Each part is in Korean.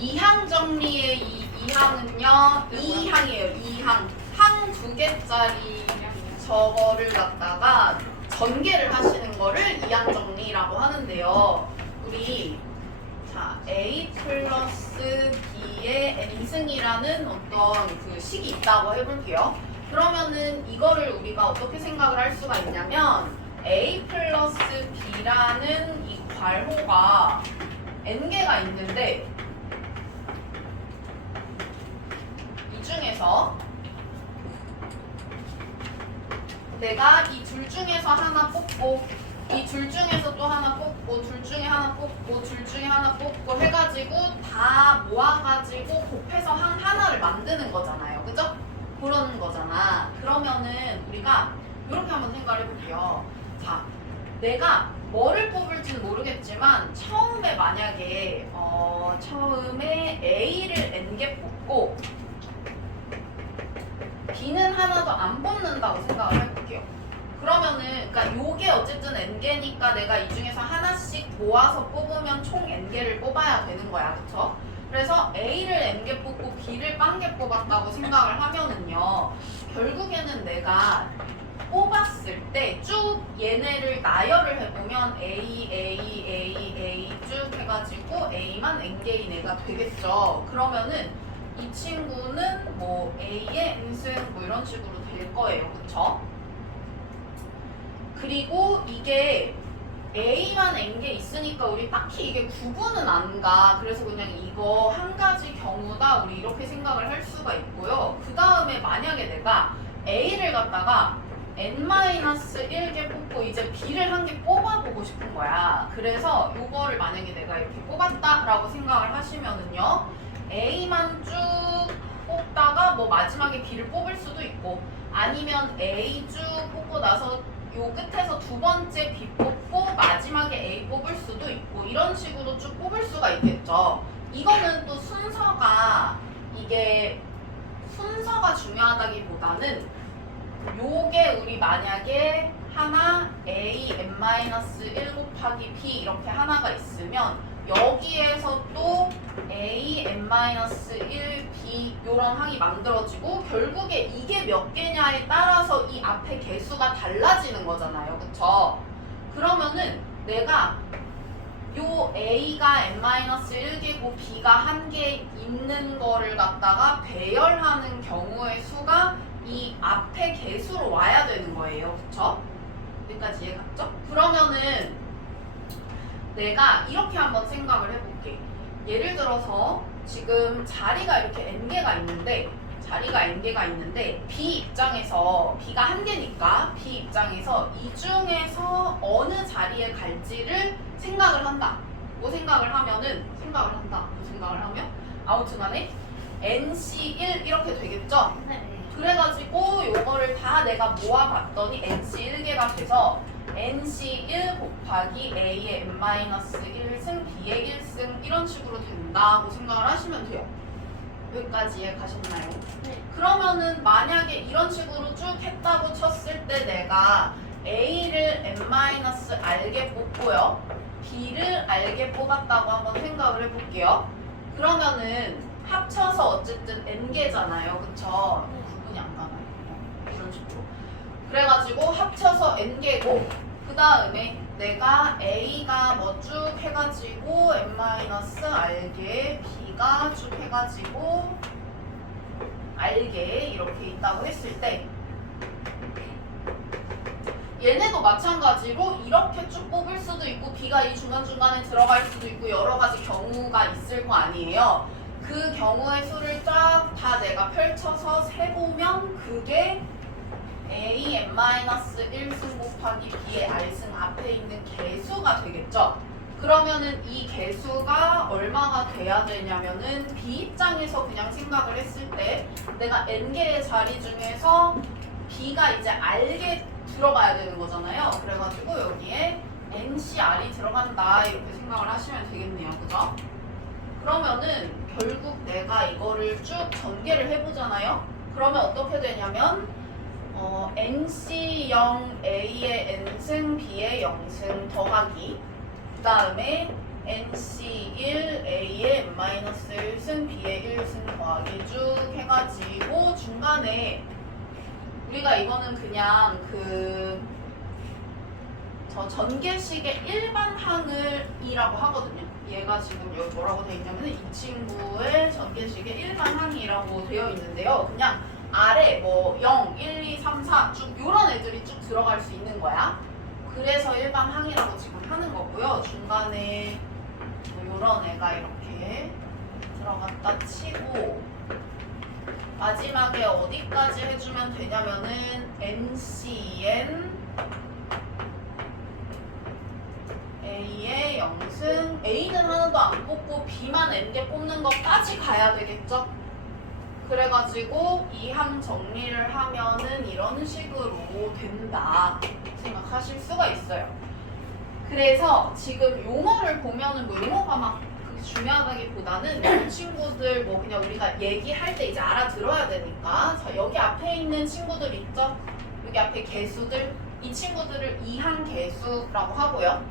2항 정리의 이 항은요 2항이에요. 2항 항 두 개짜리 저거를 갖다가 전개를 하시는 거를 2항 정리라고 하는데요. 우리 자 A 플러스 B의 n승이라는 어떤 그 식이 있다고 해볼게요. 그러면은 이거를 우리가 어떻게 생각을 할 수가 있냐면 A 플러스 B라는 이 괄호가 n개가 있는데 이 중에서 내가 이 둘 중에서 하나 뽑고 이 둘 중에서 또 하나 뽑고 둘 중에 하나 뽑고 둘 중에 하나 뽑고 해가지고 다 모아가지고 곱해서 하나를 만드는 거잖아요. 그죠? 그런 거잖아. 그러면은 우리가 이렇게 한번 생각을 해볼게요. 자, 내가 뭐를 뽑을지는 모르겠지만 처음에 만약에 처음에 A를 n개 뽑고 B는 하나도 안 뽑는다고 생각을 해볼게요. 그러면은 그러니까 요게 어쨌든 n개니까 내가 이 중에서 하나씩 모아서 뽑으면 총 n개를 뽑아야 되는 거야. 그쵸? 그래서 A를 n개 뽑고 B를 빵개 뽑았다고 생각을 하면은요 결국에는 내가 뽑았을 때 쭉 얘네를 나열을 해보면 A 쭉 해가지고 A만 n개인 애가 되겠죠. 그러면은 이 친구는 뭐 A의 n승 뭐 이런 식으로 될 거예요. 그쵸? 그리고 이게 A만 n개 있으니까 우리 딱히 이게 구분은 안 가. 그래서 그냥 이거 한 가지 경우다 우리 이렇게 생각을 할 수가 있고요. 그 다음에 만약에 내가 A를 갖다가 n-1개 뽑고 이제 B를 한 개 뽑아보고 싶은 거야. 그래서 요거를 만약에 내가 이렇게 뽑았다라고 생각을 하시면은요 A만 쭉 뽑다가 뭐 마지막에 B를 뽑을 수도 있고 아니면 A 쭉 뽑고 나서 요 끝에서 두 번째 B 뽑고 마지막에 A 뽑을 수도 있고 이런 식으로 쭉 뽑을 수가 있겠죠. 이거는 또 이게 순서가 중요하다기보다는 요게 우리 만약에 하나 A n-1 곱하기 B 이렇게 하나가 있으면 여기에서 또 A n-1 B 요런 항이 만들어지고 결국에 이게 몇 개냐에 따라서 이 앞에 개수가 달라지는 거잖아요. 그쵸? 그러면은 내가 요 A가 n-1개고 B가 1개 있는 거를 갖다가 배열하는 경우의 수가 이 앞에 개수로 와야 되는 거예요. 그쵸? 여기까지 이해 갔죠? 그러면은 내가 이렇게 한번 생각을 해볼게. 예를 들어서 지금 자리가 이렇게 n개가 있는데 B 입장에서 B가 1개니까 B 입장에서 이 중에서 어느 자리에 갈지를 생각을 한다. 뭐 생각을 하면 아무튼 간에 NC1 이렇게 되겠죠? 네. 그래가지고 요거를 다 내가 모아봤더니 NC1개가 돼서 NC1 곱하기 A의 n-1승 B의 1승 이런 식으로 된다고 생각을 하시면 돼요. 여기까지 이해 가셨나요? 네. 그러면은 만약에 이런 식으로 쭉 했다고 쳤을 때 내가 A를 n-r개 뽑고요 B를 r개 뽑았다고 한번 생각을 해볼게요. 그러면은 합쳐서 어쨌든 n개잖아요. 그쵸? 구분이 안 가나요? 이런 식으로. 그래가지고 합쳐서 n개고 그 다음에 내가 A가 뭐 쭉 해가지고 n-r개 B가 쭉 해가지고 r개 이렇게 있다고 했을 때 얘네도 마찬가지로 이렇게 쭉 뽑을 수도 있고 B가 이 중간중간에 들어갈 수도 있고 여러 가지 경우가 있을 거 아니에요. 그 경우의 수를 쫙 다 내가 펼쳐서 세보면 그게 A n-1승 곱하기 B의 r승 앞에 있는 개수가 되겠죠. 그러면은 이 개수가 얼마가 돼야 되냐면은 B 입장에서 그냥 생각을 했을 때 내가 n개의 자리 중에서 B가 이제 r개 들어가야 되는 거잖아요. 그래가지고 여기에 NCR이 들어간다 이렇게 생각을 하시면 되겠네요. 그죠? 그러면은 결국 내가 이거를 쭉 전개를 해보잖아요. 그러면 어떻게 되냐면 NC0 A의 N승 B의 0승 더하기 그 다음에 NC1 A의 n-1승 이렇게 쭉 해가지고 중간에 우리가 이거는 그냥 저 전개식의 일반 항을이라고 하거든요. 얘가 지금 여기 뭐라고 되어 있냐면 이 친구의 전개식의 일반 항이라고 되어 있는데요. 그냥 아래 뭐 0, 1, 2, 3, 4 쭉 이런 애들이 쭉 들어갈 수 있는 거야. 그래서 일반 항이라고 지금 하는 거고요. 중간에 뭐 이런 애가 이렇게 들어갔다 치고 마지막에 어디까지 해주면 되냐면은 NCN A의 영승 A는 하나도 안 뽑고 B만 N개 뽑는 것까지 가야 되겠죠? 그래가지고 이 항 정리를 하면은 이런 식으로 된다 생각하실 수가 있어요. 그래서 지금 용어를 보면은 뭐 용어가 막 중요하다기보다는 이 친구들 뭐 그냥 우리가 얘기할 때 이제 알아들어야 되니까 자 여기 앞에 있는 친구들 있죠? 여기 앞에 개수들 이 친구들을 이항 개수라고 하고요.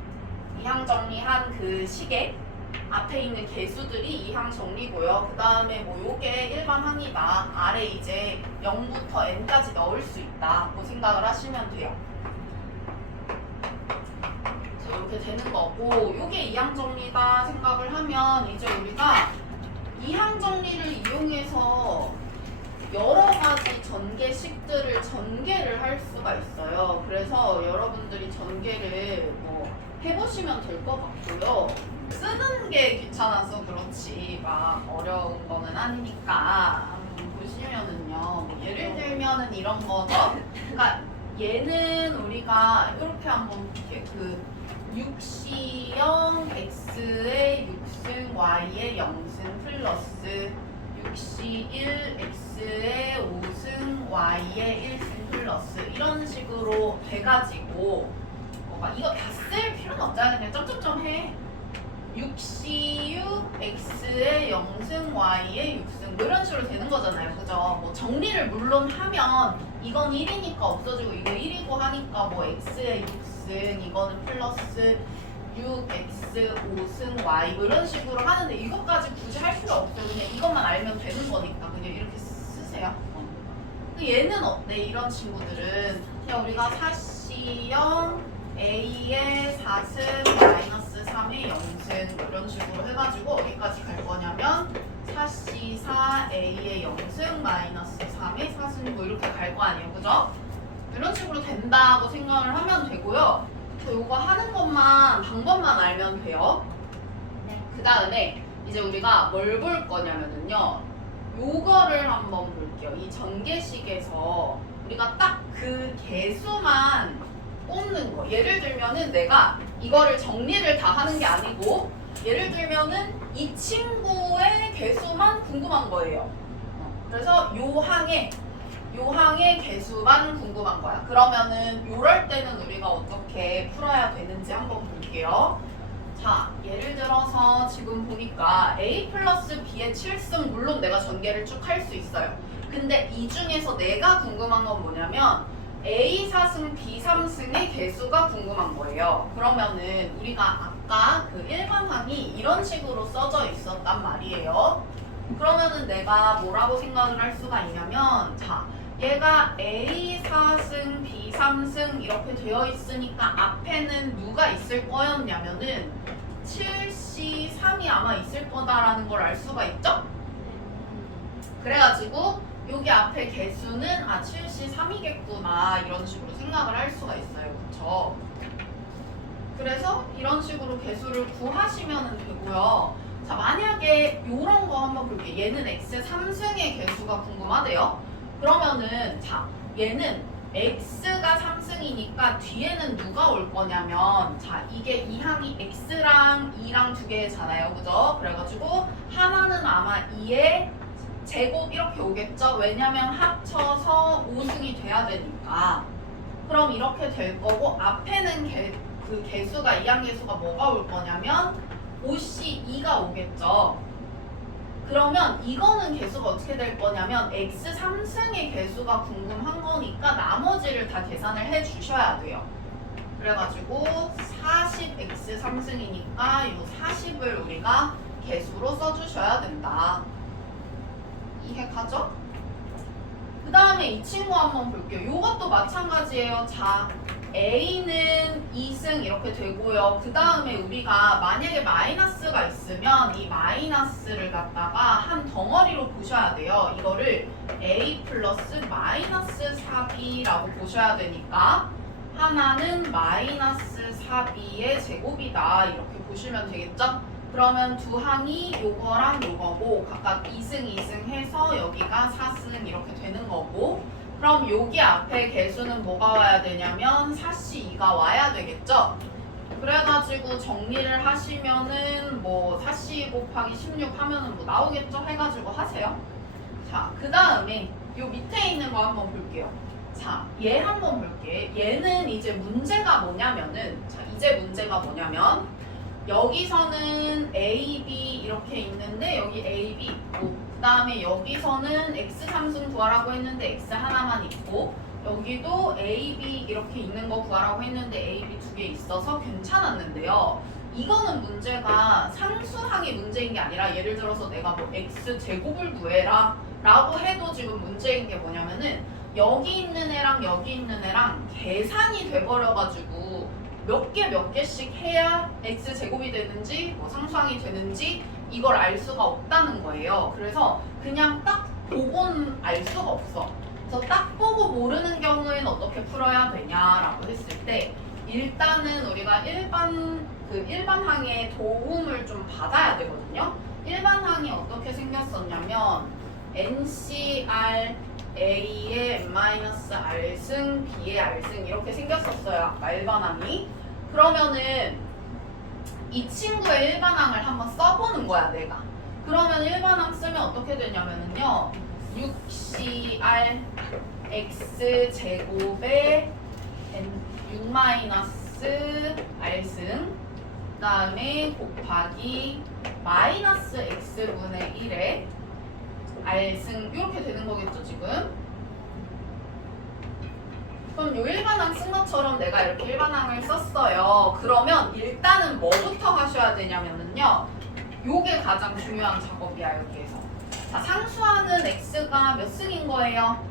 이항 정리한 그 식에 앞에 있는 개수들이 이항 정리고요. 그 다음에 뭐 요게 일반 항이다. 아래 이제 0부터 n까지 넣을 수 있다고 생각을 하시면 돼요. 이렇게 되는 거고 요게 이항 정리다 생각을 하면 이제 우리가 이항 정리를 이용해서 여러 가지 전개식들을 전개를 할 수가 있어요. 그래서 여러분들이 전개를 뭐 해보시면 될 것 같고요. 쓰는 게 귀찮아서 그렇지 막 어려운 거는 아니니까 한번 보시면은요. 뭐 예를 들면은 이런 거죠. 그러니까 얘는 우리가 이렇게 한번 이렇게 육시형 x의 6승 y의 0승 플러스 육시 1x의 5승 y의 1승 플러스 이런 식으로 돼가지고 막 이거 다 쓸 필요는 없잖아. 그냥 점점점 해. 6CU X의 0승 Y의 6승 뭐 이런 식으로 되는 거잖아요. 그죠? 뭐 정리를 물론 하면 이건 1이니까 없어지고 이거 1이고 하니까 뭐 X의 6승 이거는 플러스 6X 5승 Y 뭐 이런 식으로 하는데 이것까지 굳이 할 필요 없어요. 그냥 이것만 알면 되는 거니까 그냥 이렇게 쓰세요. 근데 얘는 어때? 이런 친구들은 그냥 우리가 사시형 A의 4승 마이너스 3의 0승 뭐 이런 식으로 해가지고 어디까지 갈 거냐면 4C4 A의 0승 마이너스 3의 4승 뭐 이렇게 갈 거 아니에요. 그죠? 이런 식으로 된다고 생각을 하면 되고요. 요거 하는 것만 방법만 알면 돼요. 그 다음에 이제 우리가 뭘 볼 거냐면요. 요거를 한번 볼게요. 이 전개식에서 우리가 딱 그 개수만 뽑는 거. 예를 들면은 내가 이거를 정리를 다 하는 게 아니고 예를 들면은 이 친구의 개수만 궁금한 거예요. 그래서 요 항의 개수만 궁금한 거야. 그러면은 요럴 때는 우리가 어떻게 풀어야 되는지 한번 볼게요. 자, 예를 들어서 지금 보니까 A 플러스 B의 7승 물론 내가 전개를 쭉 할 수 있어요. 근데 이 중에서 내가 궁금한 건 뭐냐면 A 4승, B 3승의 개수가 궁금한 거예요. 그러면은 우리가 아까 그 일반항이 이런 식으로 써져 있었단 말이에요. 그러면은 내가 뭐라고 생각을 할 수가 있냐면 자, 얘가 A 4승, B 3승 이렇게 되어 있으니까 앞에는 누가 있을 거였냐면은 7C 3이 아마 있을 거다라는 걸 알 수가 있죠? 그래가지고 여기 앞에 개수는 7C 3이겠구나 이런 식으로 생각을 할 수가 있어요. 그쵸? 그래서 이런 식으로 개수를 구하시면 되고요. 자, 만약에 이런 거 한번 볼게요. 얘는 X 3승의 개수가 궁금하대요. 그러면은 자, 얘는 X가 3승이니까 뒤에는 누가 올 거냐면 자, 이게 이 항이 X랑 2랑 두 개잖아요. 그죠? 그래가지고 하나는 아마 2의 제곱 이렇게 오겠죠? 왜냐면 합쳐서 5승이 돼야 되니까. 그럼 이렇게 될 거고 앞에는 그 개수가 이항 개수가 뭐가 올 거냐면 5C2가 오겠죠? 그러면 이거는 개수가 어떻게 될 거냐면 X 3승의 개수가 궁금한 거니까 나머지를 다 계산을 해 주셔야 돼요. 그래가지고 40X 3승이니까 이 40을 우리가 개수로 써주셔야 된다. 이해가죠? 그 다음에 이 친구 한번 볼게요. 이것도 마찬가지예요. 자, A는 2승 이렇게 되고요. 그 다음에 우리가 만약에 마이너스가 있으면 이 마이너스를 갖다가 한 덩어리로 보셔야 돼요. 이거를 A 플러스 마이너스 4B라고 보셔야 되니까 하나는 마이너스 4B의 제곱이다. 이렇게 보시면 되겠죠? 그러면 두 항이 요거랑 요거고 각각 2승 2승 해서 여기가 4승 이렇게 되는 거고, 그럼 여기 앞에 개수는 뭐가 와야 되냐면 4C2가 와야 되겠죠? 그래가지고 정리를 하시면은 뭐 4C2 곱하기 16 하면은 뭐 나오겠죠? 해가지고 하세요. 자, 그 다음에 요 밑에 있는 거 한번 볼게요. 자, 얘 한번 볼게. 얘는 이제 문제가 뭐냐면은, 자, 이제 문제가 뭐냐면 여기서는 A, B 이렇게 있는데 여기 A, B 있고, 그 다음에 여기서는 X 3승 구하라고 했는데 X 하나만 있고, 여기도 A, B 이렇게 있는 거 구하라고 했는데 A, B 두 개 있어서 괜찮았는데요. 이거는 문제가 상수항이 문제인 게 아니라 예를 들어서 내가 뭐 X 제곱을 구해라 라고 해도 지금 문제인 게 뭐냐면은 여기 있는 애랑 여기 있는 애랑 계산이 돼버려가지고 몇 개씩 해야 x 제곱이 되는지 뭐 상수항이 되는지 이걸 알 수가 없다는 거예요. 그래서 그냥 딱 보고는 알 수가 없어. 그래서 딱 보고 모르는 경우에는 어떻게 풀어야 되냐라고 했을 때 일단은 우리가 일반항의 도움을 좀 받아야 되거든요. 일반항이 어떻게 생겼었냐면 NCR A의 n-r승 B의 r승 이렇게 생겼었어요. 아까 일반항이. 그러면은 이 친구의 일반항을 한번 써보는 거야 내가. 그러면 일반항 쓰면 어떻게 되냐면요 6CR X 제곱에 6-r승 그 다음에 곱하기 마이너스 X분의 1에 r승 이렇게 되는 거겠죠 지금. 그럼 요 일반항 쓴 것처럼 내가 이렇게 일반항을 썼어요. 그러면 일단은 뭐부터 하셔야 되냐면요 요게 가장 중요한 작업이야 여기에서. 자, 상수항은 x가 몇 승인 거예요?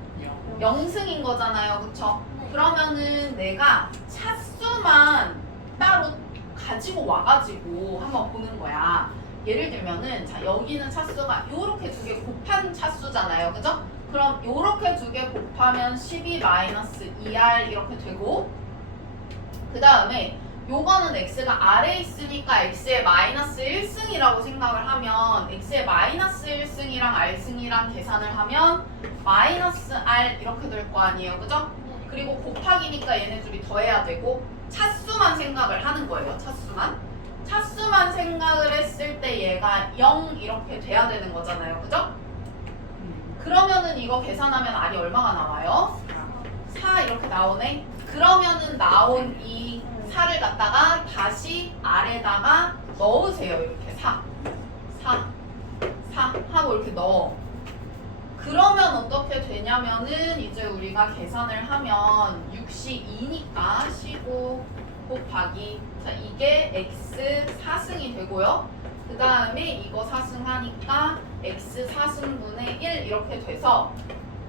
0승인 거잖아요, 그쵸? 그러면은 내가 차수만 따로 가지고 와가지고 한번 보는 거야. 예를 들면은 자 여기는 차수가 요렇게 두 개 곱한 차수잖아요, 그죠? 그럼 요렇게 두 개 곱하면 12-2r 이렇게 되고, 그 다음에 요거는 x가 아래에 있으니까 x의 마이너스 1승이라고 생각을 하면 x의 마이너스 1승이랑 r승이랑 계산을 하면 마이너스 r 이렇게 될 거 아니에요, 그죠? 그리고 곱하기니까 얘네 둘이 더해야 되고 차수만 생각을 하는 거예요. 차수만 생각을 했을 때 얘가 0 이렇게 돼야 되는 거잖아요, 그죠? 그러면은 이거 계산하면 r이 얼마가 나와요? 4 이렇게 나오네. 그러면은 나온 이 4를 갖다가 다시 r에다가 넣으세요. 이렇게 4 하고 이렇게 넣어. 그러면 어떻게 되냐면은 이제 우리가 계산을 하면 6시 2니까 15 곱하기 자 이게 x 4승이 되고요. 그 다음에 이거 4승 하니까 x 4승분의 1 이렇게 돼서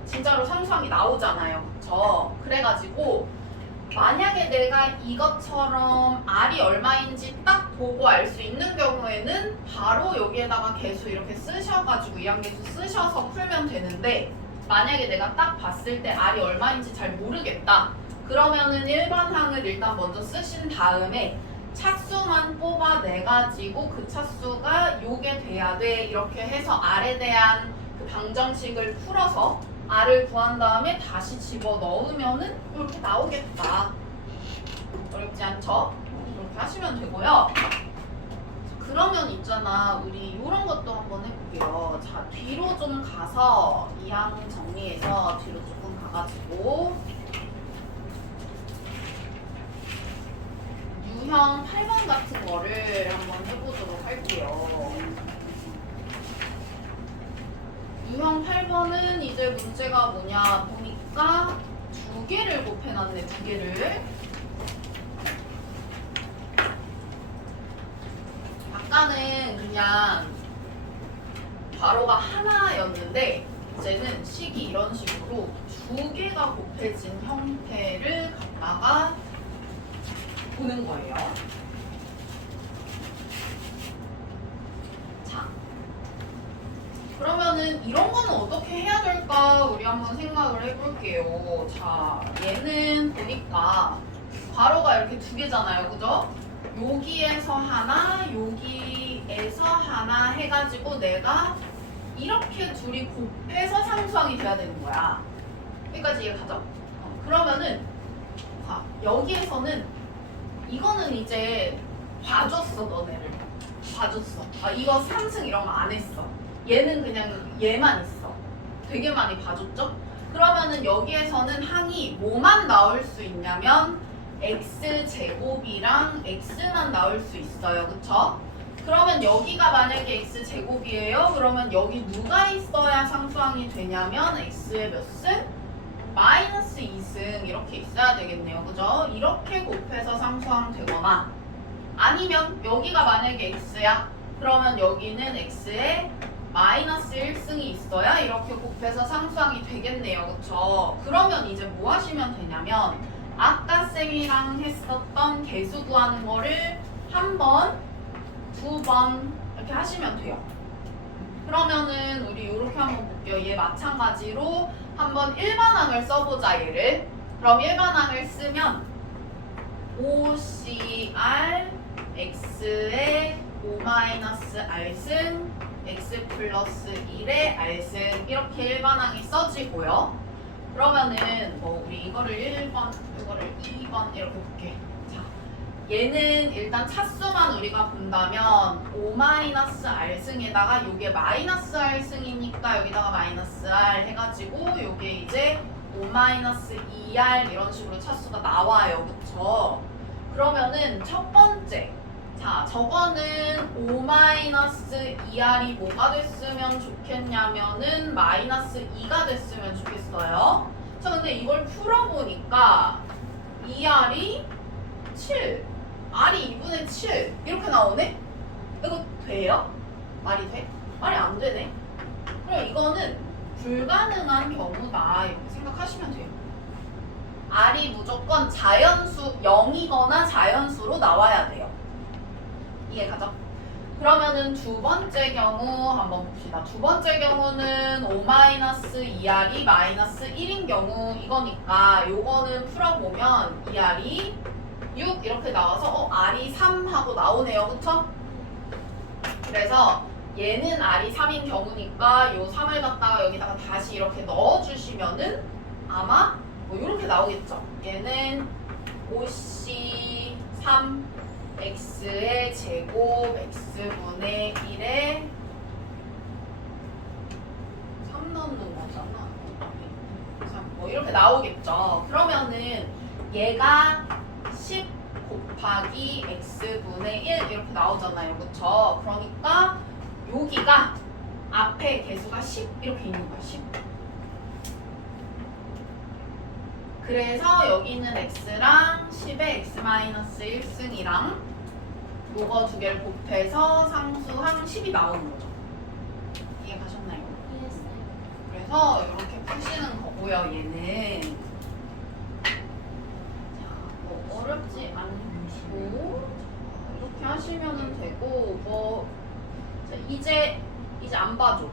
진짜로 상수항이 나오잖아요, 그쵸? 그래가지고 만약에 내가 이것처럼 r이 얼마인지 딱 보고 알 수 있는 경우에는 바로 여기에다가 개수 이렇게 쓰셔가지고 이항계수 쓰셔서 풀면 되는데, 만약에 내가 딱 봤을 때 r이 얼마인지 잘 모르겠다 그러면은 일반항을 일단 먼저 쓰신 다음에 차수만 뽑아내가지고 그 차수가 요게 돼야 돼 이렇게 해서 r에 대한 그 방정식을 풀어서 r을 구한 다음에 다시 집어넣으면은 이렇게 나오겠다. 어렵지 않죠? 이렇게 하시면 되고요. 그러면 있잖아 우리 이런 것도 한번 해볼게요. 자 뒤로 좀 가서 이항 정리해서 뒤로 조금 가가지고 유형 8번 같은 거를 한번 해보도록 할게요. 유형 8번은 이제 문제가 뭐냐 보니까 두 개를 곱해놨네, 두 개를. 아까는 그냥 괄호가 하나였는데 이제는 식이 이런 식으로 두 개가 곱해진 형태를 갖다가 보는 거예요. 자, 그러면은 이런 거는 어떻게 해야 될까 우리 한번 생각을 해볼게요. 자, 얘는 보니까 괄호가 이렇게 두 개잖아요, 그죠? 여기에서 하나, 여기에서 하나 해가지고 내가 이렇게 둘이 곱해서 상수항이 돼야 되는 거야. 여기까지 이해가죠? 그러면은 여기에서는 이거는 이제 봐줬어, 너네를. 봐줬어. 이거 3승 이런 거 안 했어. 얘는 그냥 얘만 있어. 되게 많이 봐줬죠? 그러면은 여기에서는 항이 뭐만 나올 수 있냐면 x제곱이랑 x만 나올 수 있어요. 그쵸? 그러면 여기가 만약에 x제곱이에요. 그러면 여기 누가 있어야 상수항이 되냐면 x의 몇 승? 마이너스 2승 이렇게 있어야 되겠네요. 그죠? 이렇게 곱해서 상수항 되거나 아니면 여기가 만약에 x야. 그러면 여기는 x의 마이너스 1승이 있어야 이렇게 곱해서 상수항이 되겠네요. 그쵸? 그러면 이제 뭐 하시면 되냐면 아까 쌤이랑 했었던 개수 구하는 거를 한 번, 두 번 이렇게 하시면 돼요. 그러면은 우리 이렇게 한번 볼게요. 얘 마찬가지로 한번 일반항을 써보자, 얘를. 그럼 일반항을 쓰면 OCR x의 O-R승 x 플러스 1의 R승 이렇게 일반항이 써지고요. 그러면은 뭐 우리 이거를 1번, 이거를 2번 이렇게 볼게. 자, 얘는 일단 차수만 우리가 본다면 O-R승에다가 요게 마이너스 R승이니까 여기다가 마이너스 R 해가지고 요게 이제 O-2R 이런 식으로 차수가 나와요. 그쵸? 그러면은 첫 번째, 자, 저거는 O-2R이 뭐가 됐으면 좋겠냐면은 마이너스 2가 됐으면 좋겠어요. 자, 근데 이걸 풀어보니까 2R이 7, R이 2분의 7 이렇게 나오네? 이거 돼요? 말이 돼? 말이 안 되네? 그럼 이거는 불가능한 경우다 이렇게 생각하시면 돼요. R이 무조건 자연수 0이거나 자연수로 나와야 돼요. 이해가죠? 그러면은 두 번째 경우 한번 봅시다. 두 번째 경우는 O-2R이 마이너스 1인 경우 이거니까 요거는 풀어보면 2R이 6 이렇게 나와서 R이 3 하고 나오네요. 그쵸? 그래서 얘는 R이 3인 경우니까 요 3을 갖다가 여기다가 다시 이렇게 넣어주시면은 아마 뭐 이렇게 나오겠죠. 얘는 OC3 x의 제곱 x분의 1에 3 넣는 거잖아. 뭐 이렇게 나오겠죠. 그러면은 얘가 10 곱하기 x분의 1 이렇게 나오잖아요. 그쵸? 그러니까 여기가 앞에 개수가 10 이렇게 있는 거야. 10. 그래서 여기는 x랑 10의 x-1승이랑 요거 두 개를 곱해서 상수항 10이 나오는 거죠. 이해 가셨나요? 그래서 이렇게 푸시는 거고요. 얘는 자, 뭐 어렵지 않고 이렇게 하시면 되고 뭐 자, 이제 안 봐줘.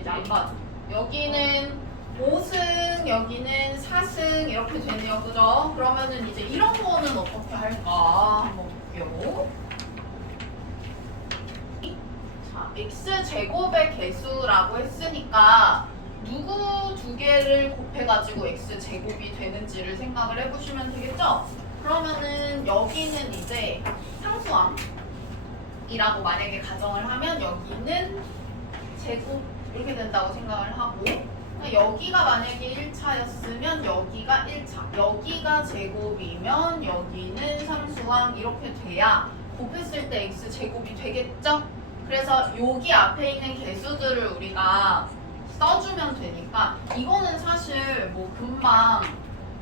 이제 안 봐줘. 여기는 5승, 여기는 4승 이렇게 되네요. 그죠? 그러면은 이제 이런 거는 어떻게 할까 한번 볼게요. 자, x제곱의 개수라고 했으니까 누구 두 개를 곱해가지고 x제곱이 되는지를 생각을 해보시면 되겠죠? 그러면은 여기는 이제 상수항이라고 만약에 가정을 하면 여기는 제곱 이렇게 된다고 생각을 하고 여기가 만약에 1차였으면 여기가 1차 여기가 제곱이면 여기는 상수항 이렇게 돼야 곱했을 때 x제곱이 되겠죠? 그래서 여기 앞에 있는 개수들을 우리가 써주면 되니까 이거는 사실 뭐 금방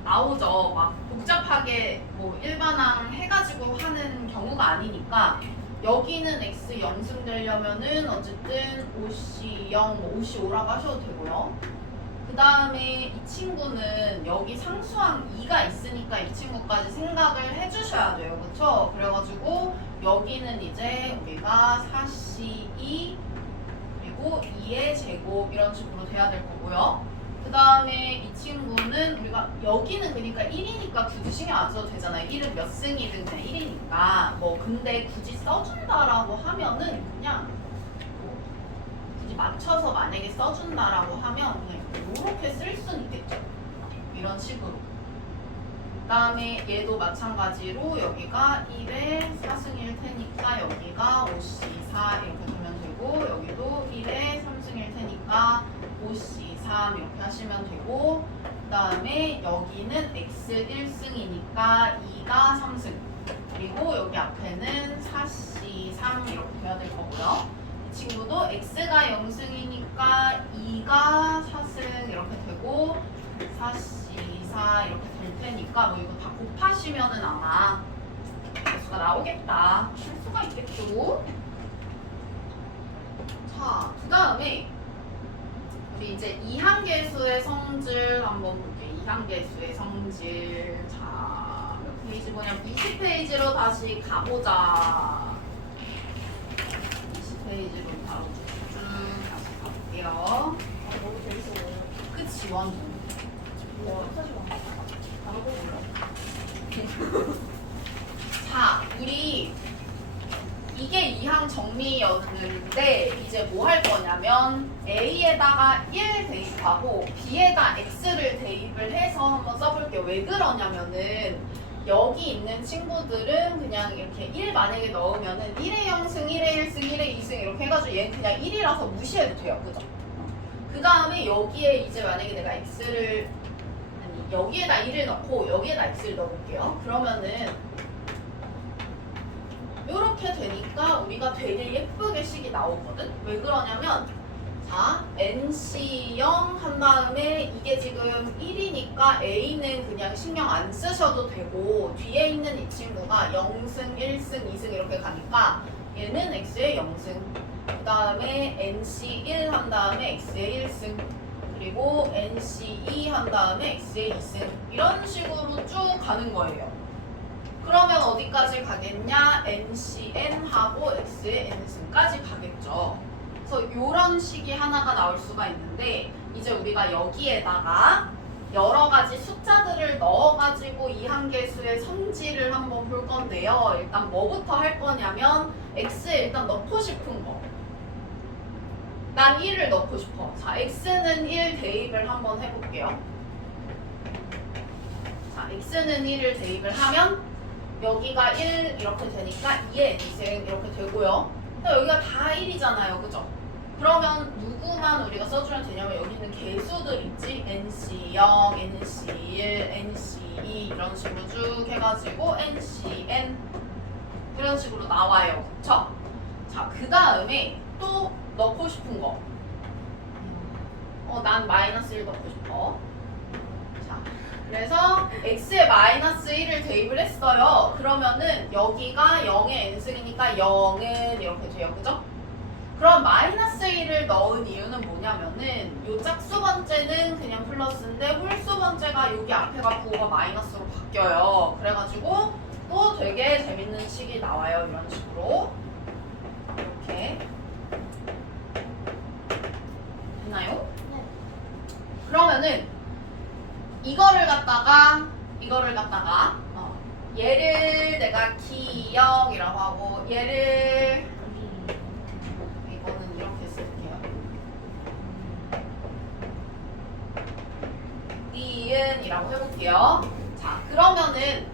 나오죠. 막 복잡하게 뭐 일반항 해가지고 하는 경우가 아니니까 여기는 x 0승 되려면은 어쨌든 OC 0, OC 5라고 하셔도 되고요. 그 다음에 이 친구는 여기 상수항 2가 있으니까 이 친구까지 생각을 해주셔야 돼요. 그쵸? 그래가지고 여기는 이제 우리가 4C2 그리고 2의 제곱 이런 식으로 돼야 될 거고요. 그 다음에 이 친구는 우리가 여기는 그러니까 1이니까 굳이 신경 안 써도 되잖아요. 1은 몇 승이든 그냥 1이니까 뭐 근데 굳이 써준다라고 하면은 그냥 뭐 굳이 맞춰서 만약에 써준다라고 하면 그냥 이렇게 쓸 수는 있겠죠. 이런 식으로. 그 다음에 얘도 마찬가지로 여기가 1에 4승일 테니까 여기가 5C4 이렇게 되면 되고 여기도 1에 3승일 테니까 5C3 이렇게 하시면 되고 그 다음에 여기는 x 1승이니까 2가 3승 그리고 여기 앞에는 4C3 이렇게 돼야 될 거고요. 이 친구도 x가 0승이니까 2가 4승 이렇게 되고 4C4 이렇게 될 테니까 뭐 이거 다 곱하시면은 아마 개수가 나오겠다. 할 수가 있겠죠. 자, 그 다음에 우리 이제 이항계수의 성질 한번 볼게요. 이항계수의 성질. 자, 몇 페이지 뭐냐면 20페이지로 다시 가보자. 20페이지로 바로 쭉 다시 가볼게요. 너무 재밌어요. 그치, 완전. 사실 아무도 몰라. 자, 우리 이게 이항 정리였는데 이제 뭐 할 거냐면 A에다가 1 대입하고 B에다 X를 대입을 해서 한번 써볼게요. 왜 그러냐면은 여기 있는 친구들은 그냥 이렇게 1 만약에 넣으면은 1의 0승, 1의 1승, 1의 2승 이렇게 해가지고 얘는 그냥 1이라서 무시해도 돼요. 그죠? 그 다음에 여기에 이제 만약에 내가 X를 아니 여기에다 1을 넣고 여기에다 X를 넣어볼게요. 그러면은 이렇게 되니까 우리가 되게 예쁘게 식이 나오거든? 왜 그러냐면 자, NC0 한 다음에 이게 지금 1이니까 A는 그냥 신경 안 쓰셔도 되고 뒤에 있는 이 친구가 0승, 1승, 2승 이렇게 가니까 얘는 X의 0승 그 다음에 NC1 한 다음에 X의 1승 그리고 NC2 한 다음에 X의 2승 이런 식으로 쭉 가는 거예요. 그러면 어디까지 가겠냐? NCN하고 X의 N승까지 가겠죠. 그래서 이런 식이 하나가 나올 수가 있는데 이제 우리가 여기에다가 여러 가지 숫자들을 넣어가지고 이항계수의 성질을 한번 볼 건데요. 일단 뭐부터 할 거냐면 X에 일단 넣고 싶은 거. 난 1을 넣고 싶어. 자, X는 1 대입을 한번 해볼게요. 자, X는 1을 대입을 하면 여기가 1 이렇게 되니까 2의 N승 이렇게 되고요. 여기가 다 1이잖아요. 그죠? 그러면 누구만 우리가 써주면 되냐면 여기 있는 개수들 있지? NC0, NC1, NC2 이런 식으로 쭉 해가지고 NCN 이런 식으로 나와요. 그쵸? 자, 그 다음에 또 넣고 싶은 거. 난 마이너스 1 넣고 싶어. 그래서 x에 마이너스 1을 대입을 했어요. 그러면은 여기가 0의 n승이니까 0은 이렇게 돼요. 그죠? 그럼 마이너스 1을 넣은 이유는 뭐냐면은 요 짝수 번째는 그냥 플러스인데 홀수 번째가 여기 앞에가 부호가 마이너스로 바뀌어요. 그래가지고 또 되게 재밌는 식이 나와요. 이런 식으로. 이렇게. 됐나요? 네. 그러면은 이거를 갖다가 얘를 내가 기역이라고 하고 얘를 이거는 이렇게 쓸게요. 니은이라고 해볼게요. 자, 그러면은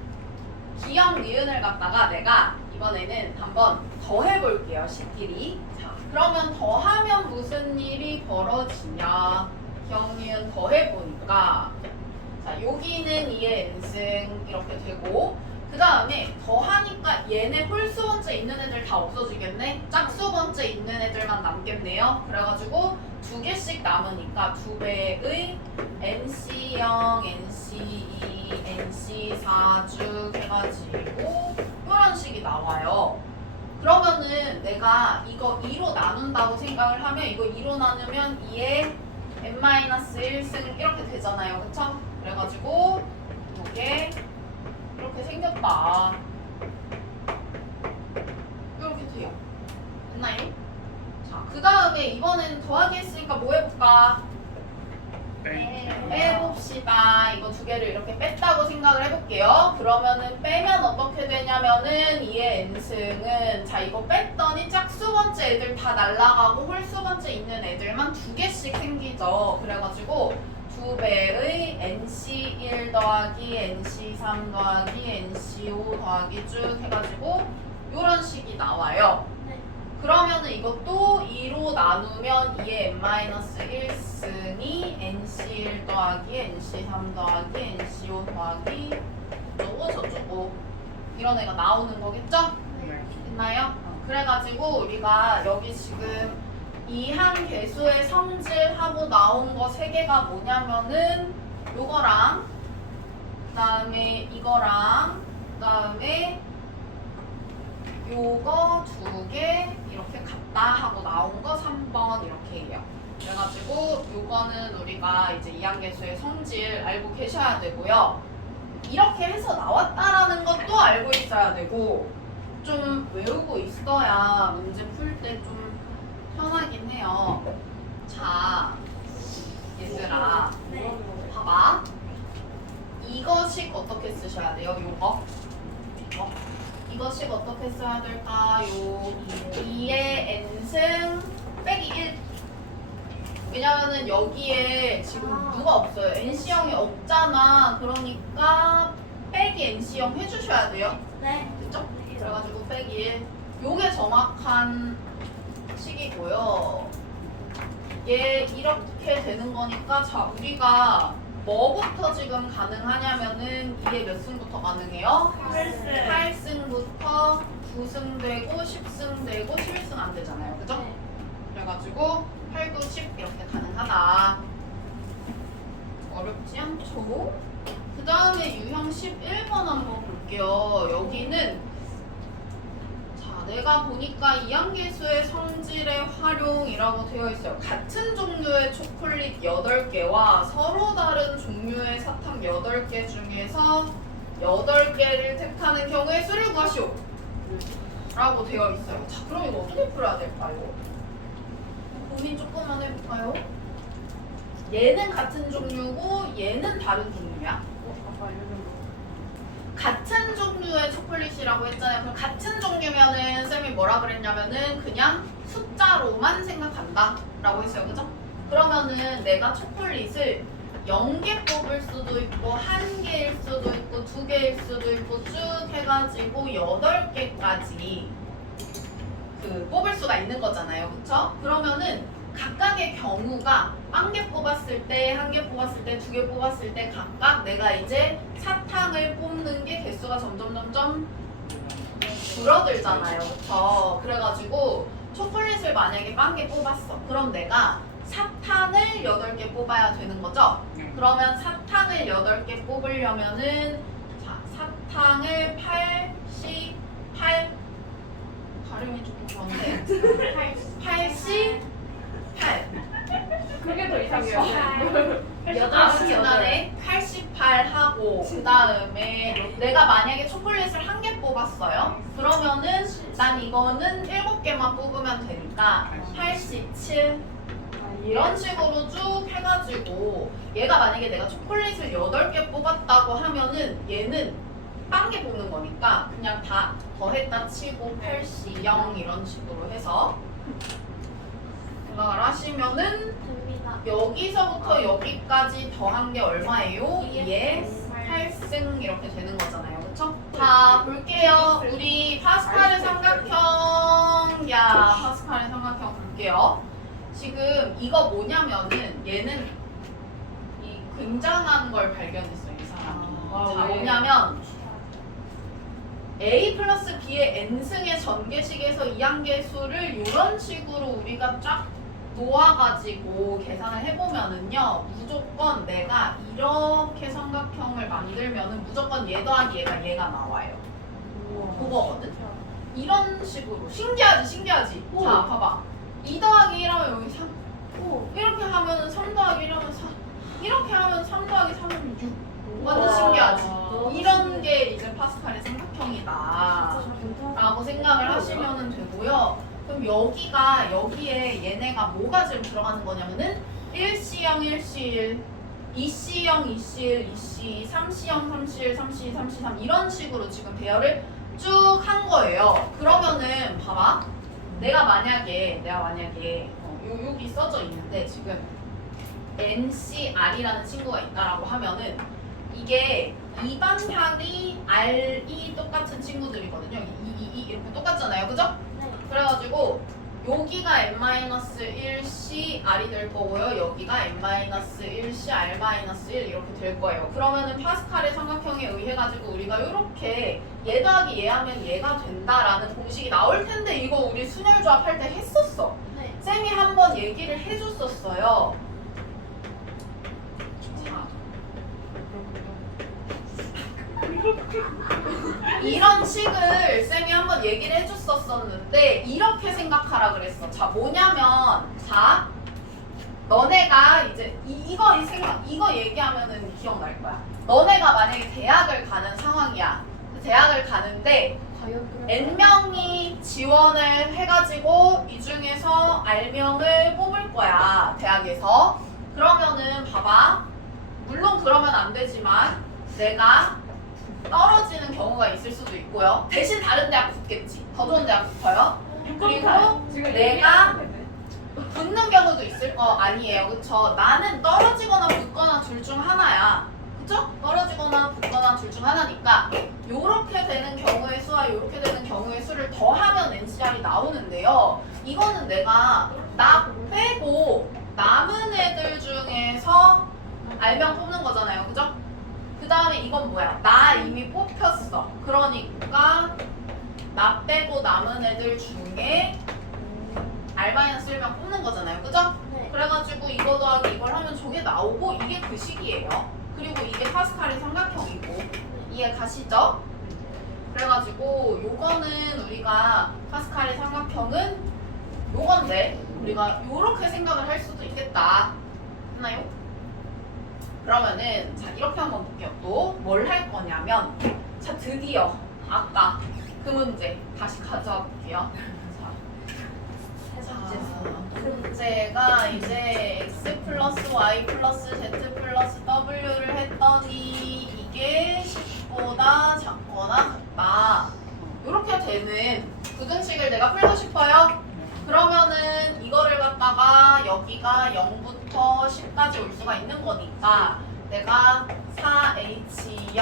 기역 니은을 갖다가 내가 이번에는 한번 더해볼게요. 식끼리. 자, 그러면 더하면 무슨 일이 벌어지냐? 기역 니은 더해보니까 자, 여기는 2의 n승 이렇게 되고 그 다음에 더하니까 얘네 홀수 번째 있는 애들 다 없어지겠네? 짝수 번째 있는 애들만 남겠네요. 그래가지고 2개씩 남으니까 2배의 NC0, NC2, NC4 쭉 해가지고 이런 식이 나와요. 그러면은 내가 이거 2로 나눈다고 생각을 하면 이거 2로 나누면 2에 n-1승 이렇게 되잖아요. 그쵸? 그래가지고 이게 이렇게 생겼다. 이렇게 돼요. 됐나요? 자, 그 다음에 이번엔 더하기 했으니까 뭐 해볼까? 빼봅시다. 이거 두 개를 이렇게 뺐다고 생각을 해볼게요. 그러면은 빼면 어떻게 되냐면은 2의 n승은 자 이거 뺐더니 짝수 번째 애들 다 날라가고 홀수 번째 있는 애들만 두 개씩 생기죠. 그래가지고 두 배의 nc1 더하기 nc3 더하기 nc5 더하기 쭉 해가지고 요런 식이 나와요. 그러면은 이것도 2로 나누면 2의 n-1승이 nc1 더하기 nc3 더하기 nc5 더하기 저거 저쩌고 이런 애가 나오는 거겠죠? 됐나요? 그래가지고 우리가 여기 지금 이 한 개수의 성질하고 나온 거 세 개가 뭐냐면은 요거랑 그다음에 이거랑 그다음에 요거 두 개 이렇게 같다 하고 나온 거 3번 이렇게 해요. 그래가지고 요거는 우리가 이제 이항계수의 성질 알고 계셔야 되고요. 이렇게 해서 나왔다라는 것도 알고 있어야 되고 좀 외우고 있어야 문제 풀 때 좀 편하긴 해요. 자, 얘들아 봐봐. 이거식 어떻게 쓰셔야 돼요? 요거 이거식 어떻게 써야 될까요? 2의 n승 빼기 1. 왜냐면은 여기에 지금 누가 없어요. NC형이 없잖아. 그러니까 빼기 NC형 해주셔야 돼요. 네. 그쵸? 그래가지고 빼기 1. 요게 정확한 식이고요. 얘 이렇게 되는 거니까 자 우리가 뭐부터 지금 가능하냐면은 이게 몇 승부터 가능해요? 8승부터 9승 되고 10승 되고 11승 안 되잖아요. 그죠? 그래가지고 8, 9, 10 이렇게 가능하다. 어렵지 않죠? 그 다음에 유형 11번 한번 볼게요. 여기는 자 내가 보니까 이항계수의 성질의 활용이라고 되어 있어요. 같은 종류의 초콜릿 8개와 서로 다른 종류의 사탕 8개 중에서 8개를 택하는 경우에 수를 구하시오 라고 되어 있어요. 자 그럼 이거 어떻게 풀어야 될까요? 고민 조금만 해볼까요? 얘는 같은 종류고 얘는 다른 종류야. 같은 종류의 초콜릿이라고 했잖아요. 그럼 같은 종류면은 쌤이 뭐라 그랬냐면은 그냥 숫자로만 생각한다 라고 했어요. 그죠? 그러면은 내가 초콜릿을 0개 뽑을 수도 있고 1개일 수도 있고 2개일 수도 있고 쭉 해가지고 8개까지 그 뽑을 수가 있는 거잖아요. 그쵸? 그러면은 각각의 경우가 1개 뽑았을 때, 1개 뽑았을 때, 2개 뽑았을 때 각각 내가 이제 사탕을 뽑는 게 개수가 점점 줄어들잖아요. 그쵸? 그래가지고 초콜릿을 만약에 1개 뽑았어. 그럼 내가 사탕을 8개 뽑아야 되는 거죠? 그러면 사탕을 8개 뽑으려면은 자, 사탕을 88 발음이 조금 그런데 88 그게 더 이상해요. 아무튼간에 88 하고 그 다음에 내가 만약에 초콜릿을 1개 뽑았어요. 그러면은 난 이거는 7개만 뽑으면 되니까 87 이런 식으로 쭉 해가지고 얘가 만약에 내가 초콜릿을 8개 뽑았다고 하면은 얘는 1개 뽑는 거니까 그냥 다 더했다 치고 80 이런 식으로 해서 생각을 하시면은 됩니다. 여기서부터 여기까지 더한 게 얼마예요? 2의 8승 이렇게 되는 거잖아요. 그쵸? 자, 볼게요. 우리 파스칼의 삼각형. 파스칼의 삼각형 볼게요. 지금 이거 뭐냐면은 얘는 이 굉장한 걸 발견했어요. 이 사람이. 자, 뭐냐면 A 플러스 B의 n승의 전개식에서 이항계수를 이런 식으로 우리가 쫙 놓아가지고 계산을 해보면은요 무조건 내가 이렇게 삼각형을 만들면은 무조건 얘 더하기 얘가 나와요. 그거거든. 이런 식으로 신기하지? 오. 자 봐봐 2 더하기 1 하면 여기 3 오. 이렇게 하면 3 더하기 1 하면 4 이렇게 하면 3 더하기 3하면 6 완전 우와. 신기하지? 너무 이런 신기해. 게 이제 파스칼의 삼각형이다 진짜 괜찮아. 라고 생각을 하시면 되고요. 그럼 여기에 얘네가 뭐가 지금 들어가는 거냐면은 1C형 1C1 2C형 2C1 2C 3C형 3C1 3C 3C 3 이런 식으로 지금 배열을 쭉 한 거예요. 그러면은 봐봐. 내가 만약에 여기 써져 있는데 지금 NCR이라는 친구가 있다라고 하면은 이게 이 방향이 R이 똑같은 친구들이거든요. 이 이렇게 똑같잖아요. 그죠? 네. 그래가지고 여기가 n-1c r이 될 거고요. 여기가 n-1c r-1 이렇게 될 거예요. 그러면은 파스칼의 삼각형에 의해 가지고 우리가 이렇게 얘 더하기 얘 하면 얘가 된다라는 공식이 나올 텐데 이거 우리 순열 조합할 때 했었어. 네. 쌤이 한번 얘기를 해줬었어요. 자, 이런 식을 쌤이 한번 얘기를 해줬었는데 이렇게 생각하라 그랬어. 자 뭐냐면 자 너네가 이제 이거 얘기하면은 기억날 거야. 너네가 만약에 대학을 가는 상황이야. 대학을 가는데 N명이 지원을 해가지고 이 중에서 R명을 뽑을 거야. 대학에서. 그러면은 봐봐. 물론 그러면 안 되지만 내가 떨어지는 경우가 있을 수도 있고요. 대신 다른 대학 붙겠지. 더 좋은 대학 붙어요. 그리고 내가 붙는 경우도 있을 거 아니에요. 그쵸? 나는 떨어지거나 붙거나 둘 중 하나야. 그쵸? 떨어지거나 붙거나 둘 중 하나니까 요렇게 되는 경우의 수와 요렇게 되는 경우의 수를 더하면 NCR이 나오는데요. 이거는 내가 나 빼고 남은 애들 중에서 R명 뽑는 거잖아요. 그죠? 그 다음에 이건 뭐야? 나 이미 뽑혔어. 그러니까 나 빼고 남은 애들 중에 R-1명 뽑는 거잖아요. 그죠? 네. 그래가지고 이거 더하기 이걸 하면 저게 나오고 이게 그 식이에요. 그리고 이게 파스칼의 삼각형이고 이해 가시죠? 그래가지고 요거는 우리가 파스칼의 삼각형은 요건데 우리가 요렇게 생각을 할 수도 있겠다. 했나요? 그러면은 자 이렇게 한번 볼게요. 또 뭘 할 거냐면 자 드디어 아까 그 문제 다시 가져와 볼게요. 자 문제가 이제 x 플러스 y 플러스 z 플러스 w를 했더니 이게 10보다 작거나 같다. 이렇게 되는 부등식을 내가 풀고 싶어요. 그러면은 이거를 갖다가 여기가 0부터 10까지 올 수가 있는 거니까 내가 4H0,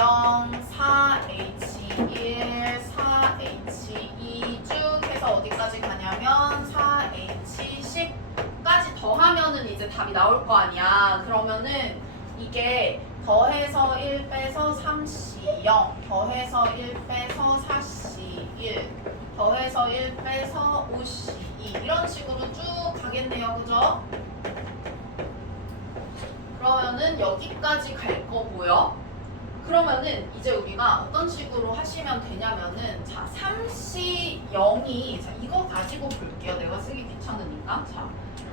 4H1, 4H2 쭉 해서 어디까지 가냐면 4H10까지 더하면은 이제 답이 나올 거 아니야. 그러면은 이게 더해서 1 빼서 3C0, 더해서 1 빼서 4C1, 더해서 1 빼서 5C2 이런 식으로 쭉 가겠네요. 그죠? 그러면은 여기까지 갈 거고요. 그러면은 이제 우리가 어떤 식으로 하시면 되냐면은 자 3C0이 자 이거 가지고 볼게요. 내가 쓰기 귀찮으니까. 자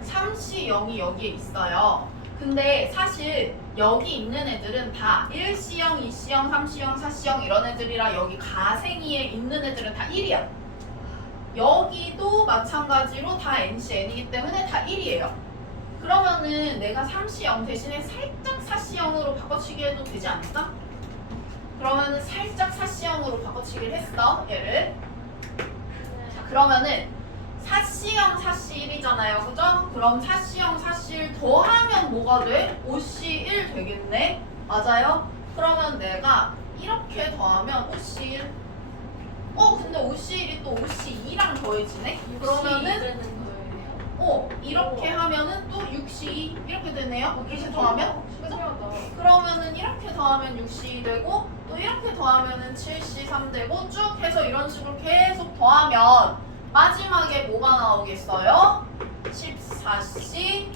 3C0이 여기에 있어요. 근데 사실 여기 있는 애들은 다 1C형, 2C형, 3C형, 4C형 이런 애들이라 여기 가생이에 있는 애들은 다 1이야. 여기도 마찬가지로 다 NCN이기 때문에 다 1이에요. 그러면은 내가 3C0 대신에 살짝 4C형으로 바꿔치기 해도 되지 않을까? 그러면은 살짝 4C형으로 바꿔치기를 했어, 얘를. 자, 그러면은 4C형 4C1이잖아요. 그죠? 그럼 4C형 4C1 더하면 뭐가 돼? 5C1 되겠네? 맞아요? 그러면 내가 이렇게 더하면 5C1 근데 5C1이 또 5C2랑 더해지네? 그러면은 이렇게 하면은 또 6C2 이렇게 되네요? 이렇게 더하면? 그죠? 그러면은 이렇게 더하면 6C2 되고 또 이렇게 더하면은 7C3 되고 쭉 해서 이런 식으로 계속 더하면 마지막에 뭐가 나오겠어요? 14C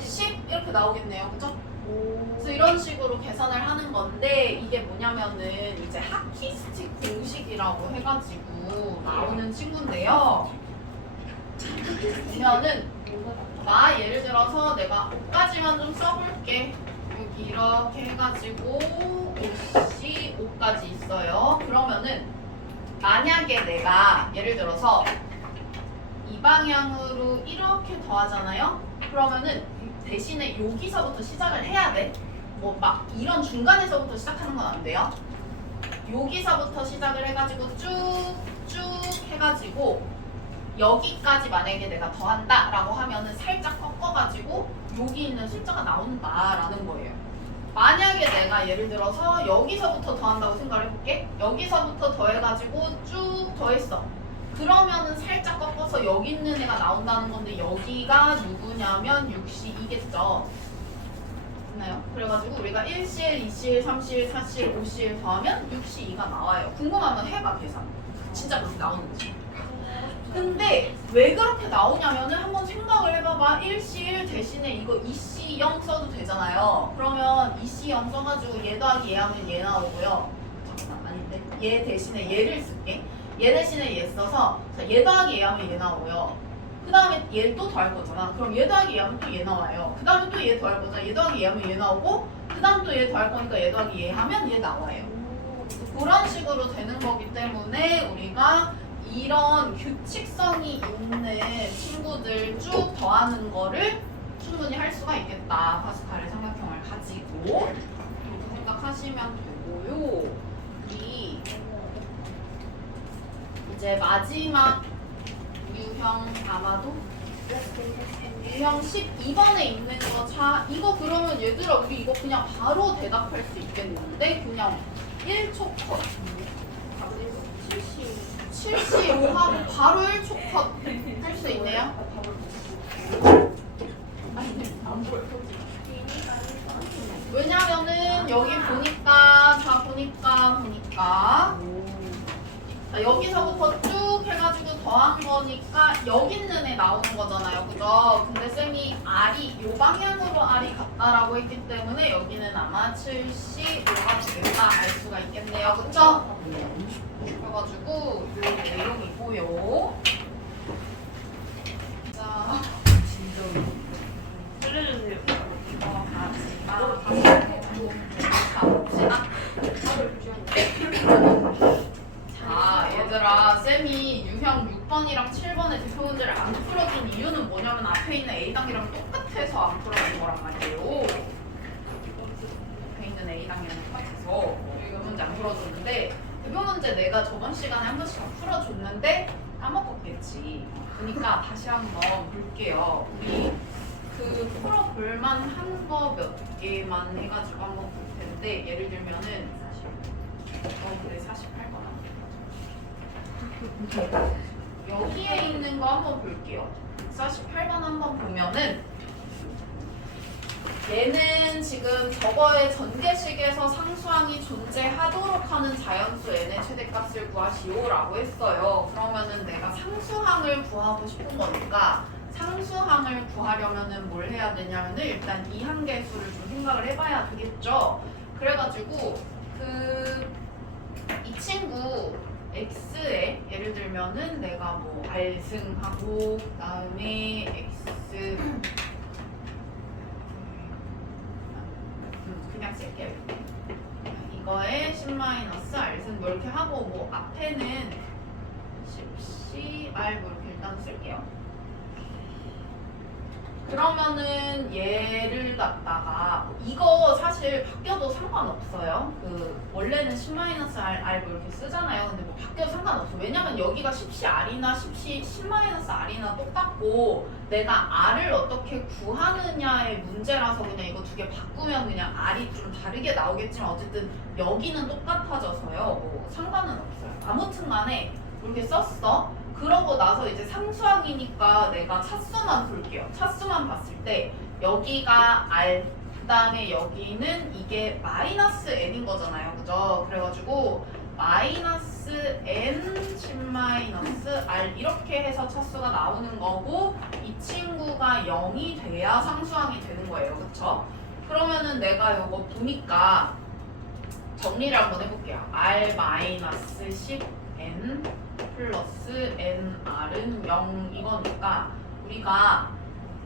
10 이렇게 나오겠네요. 그죠? 그래서 이런 식으로 계산을 하는 건데 이게 뭐냐면은 이제 하키스틱 공식이라고 해가지고 나오는 친구인데요. 보면은 예를 들어서 내가 5까지만 좀 써볼게. 여기 이렇게 해가지고 5시 5까지 있어요. 그러면은 만약에 내가 예를 들어서 이 방향으로 이렇게 더하잖아요. 그러면은 대신에 여기서부터 시작을 해야 돼. 뭐 막 이런 중간에서부터 시작하는 건 안 돼요. 여기서부터 시작을 해가지고 쭉쭉 해가지고 여기까지 만약에 내가 더한다 라고 하면은 살짝 꺾어가지고 여기 있는 숫자가 나온다라는 거예요. 만약에 내가 예를 들어서 여기서부터 더한다고 생각을 해볼게. 여기서부터 더해가지고 쭉 더했어. 그러면은 살짝 꺾어서 여기 있는 애가 나온다는 건데 여기가 누구냐면 6시이겠죠. 됐나요? 그래가지고 우리가 1실, 2실, 3실, 4실, 5실 더하면 6시2가 나와요. 궁금하면 해봐 계산. 진짜 그렇게 나오는지. 근데 왜 그렇게 나오냐면은 한번 생각을 해봐봐. 1시1 대신에 이거 2시0 써도 되잖아요. 그러면 2시0 써가지고 얘 더하기 얘 하면 얘 나오고요. 잠깐만 아닌데 얘 대신에 얘를 쓸게. 얘 대신에 얘 써서 얘 더하기 얘 하면 얘 나오고요. 그 다음에 얘 또 더할 거잖아. 그럼 얘 더하기 얘 하면 또 얘 나와요. 그 다음에 또 얘 더할 거잖아. 얘 더하기 얘 하면 얘 나오고 그 다음 또 얘 더할 거니까 얘 더하기 얘 하면 얘 나와요. 그런 식으로 되는 거기 때문에 우리가 이런 규칙성이 있는 친구들 쭉 더하는 거를 충분히 할 수가 있겠다. 파스칼의 삼각형을 가지고 이렇게 생각하시면 되고요. 우리 이제 마지막 유형 아마도 유형 12번에 있는 거 이거 그러면 얘들아 우리 이거 그냥 바로 대답할 수 있겠는데 그냥 1초 컷 75하고 바로 1초 컷 할 수 있네요? 왜냐면은 여기 보니까 자, 여기서부터 쭉 해가지고 더한 거니까 여기 있는 애 나오는 거잖아요. 그죠? 근데 쌤이 R이 요 방향으로 R이 같다라고 했기 때문에 여기는 아마 75가 되겠다 알 수가 있겠네요. 그쵸? 그래가지고 요 내용이고요. 자, 알려주세요. 이거 가봅시다. 자, 얘들아, 쌤이 유형 6번이랑 7번의 대표 문제를 안 풀어준 이유는 뭐냐면 앞에 있는 A당이랑 똑같아서 안 풀어준 거란 말이에요. 앞에 있는 A당이랑 똑같아서 이 문제 안 풀어줬는데 대표 문제 내가 저번 시간에 한 번씩 다 풀어줬는데 까먹었겠지. 그러니까 다시 한번 볼게요. 우리 그 풀어볼만 한 거 몇 개만 해가지고 한번 볼 텐데 예를 들면은 그래 48번 여기에 있는 거 한번 볼게요. 48번 한번 보면은 얘는 지금 저거의 전개식에서 상수항이 존재하도록 하는 자연수 n의 최대값을 구하시오라고 했어요. 그러면은 내가 상수항을 구하고 싶은 거니까 상수항을 구하려면은 뭘 해야 되냐면은 일단 이 한계수를 좀 생각을 해봐야 되겠죠. 그래가지고 이 친구 x에 예를 들면은 내가 뭐 R승하고 그다음에 x 그냥 쓸게요. 이거에 10-R승 뭐 이렇게 하고 뭐 앞에는 10C R 뭐 이렇게 일단 쓸게요. 그러면은 얘를 갖다가 이거 사실 바뀌어도 상관없어요. 원래는 10-R 뭐 이렇게 쓰잖아요. 근데 뭐 바뀌어도 상관없어. 왜냐면 여기가 10CR이나 10-R이나 똑같고 내가 R을 어떻게 구하느냐의 문제라서 그냥 이거 두 개 바꾸면 그냥 R이 좀 다르게 나오겠지만 어쨌든 여기는 똑같아져서요. 뭐 상관은 없어요. 아무튼 간에 이렇게 썼어. 그러고 나서 이제 상수항이니까 내가 차수만 볼게요. 차수만 봤을 때 여기가 R, 그 다음에 여기는 이게 -n인 거잖아요. 그죠? 그래가지고 -n 10-R 이렇게 해서 차수가 나오는 거고 이 친구가 0이 돼야 상수항이 되는 거예요. 그쵸? 그러면은 내가 요거 보니까 정리를 한번 해볼게요. R-10n 플러스 nr은 0 이거니까 우리가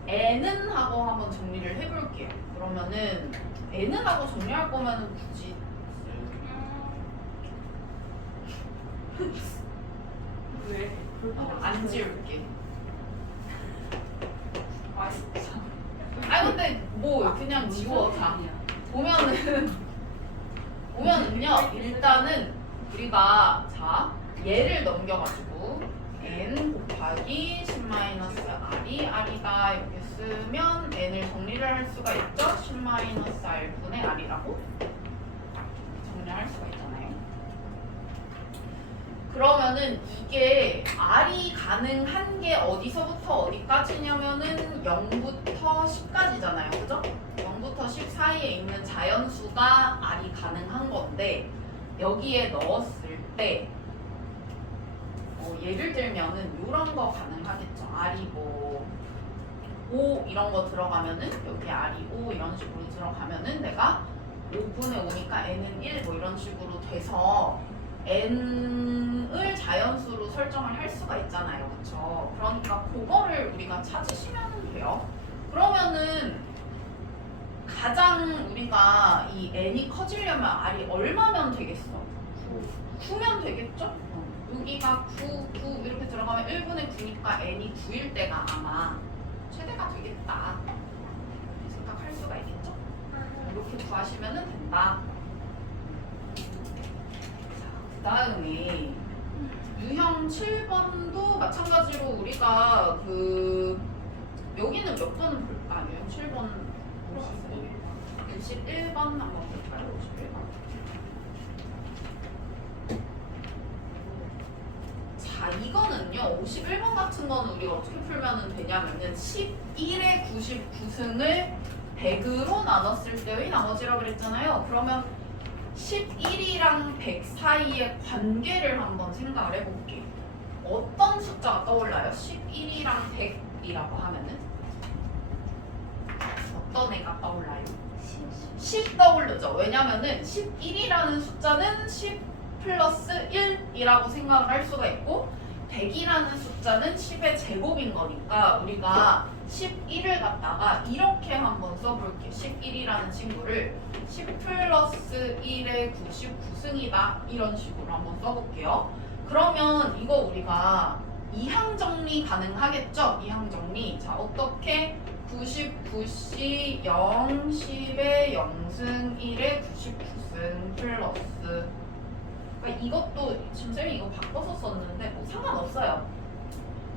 n은 하고 한번 정리를 해볼게요. 그러면은 n은 하고 정리할 거면은 굳이 왜? 안 지울게. 맛있다. 아 근데 뭐 그냥 지워 다. 보면은요 일단은 우리가 자 얘를 넘겨가지고 n 곱하기 10-r이 r이다 이렇게 쓰면 n을 정리를 할 수가 있죠. 10-r분의 r이라고 정리할 수가 있잖아요. 그러면은 이게 r이 가능한 게 어디서부터 어디까지냐면은 0부터 10까지잖아요. 그죠? 0부터 10 사이에 있는 자연수가 r이 가능한 건데 여기에 넣었을 때 예를 들면은 이런 거 가능하겠죠. r이 뭐 5 이런 거 들어가면은 여기 r이 5 이런 식으로 들어가면은 내가 5분의 5니까 n은 1 뭐 이런 식으로 돼서 n을 자연수로 설정을 할 수가 있잖아요. 그쵸? 그러니까 그거를 우리가 찾으시면 돼요. 그러면은 가장 우리가 이 n이 커지려면 r이 얼마면 되겠어? 9면 되겠죠? 여기가 9 이렇게 들어가면 1분의 9니까 n이 9일 때가 아마 최대가 되겠다 이렇게 생각할 수가 있겠죠? 이렇게 구하시면 된다. 그 다음에 유형 7번도 마찬가지로 우리가 여기는 몇 번 볼까? 유형 7번 51번 한번 볼까요? 51번. 자, 이거는요. 51번 같은 거는 우리가 어떻게 풀면 되냐면은 11의 99승을 100으로 나눴을 때의 나머지라고 그랬잖아요. 그러면 11이랑 100 사이의 관계를 한번 생각을 해볼게요. 어떤 숫자가 떠올라요? 11이랑 100이라고 하면은 어떤 애가 떠올라요? 10 떠오르죠. 왜냐면은 11이라는 숫자는 10 플러스 1이라고 생각을 할 수가 있고 100이라는 숫자는 10의 제곱인 거니까 우리가 11을 갖다가 이렇게 한번 써볼게요. 11이라는 친구를 10 플러스 1의 99승이다 이런 식으로 한번 써볼게요. 그러면 이거 우리가 이항 정리 가능하겠죠? 이항 정리. 자, 어떻게 99시 0, 10의 0승 1의 99승 플러스 그러니까 이것도 지금 쌤이 이거 바꿔서 썼는데 뭐 상관없어요.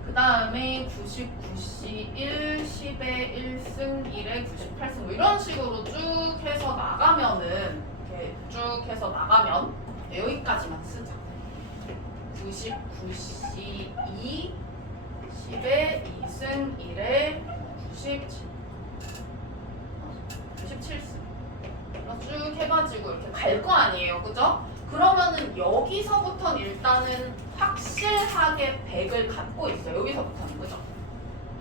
그 다음에 99시 1, 10의 1승 1의 98승 뭐 이런 식으로 쭉 해서 나가면은 이렇게 쭉 해서 나가면 여기까지만 쓰자. 99시 2, 10의 2승 1의 97승 쭉 해가지고 이렇게 갈 거 아니에요. 그죠? 그러면은 여기서부터는 일단은 확실하게 100을 갖고 있어요. 여기서부터는 그죠?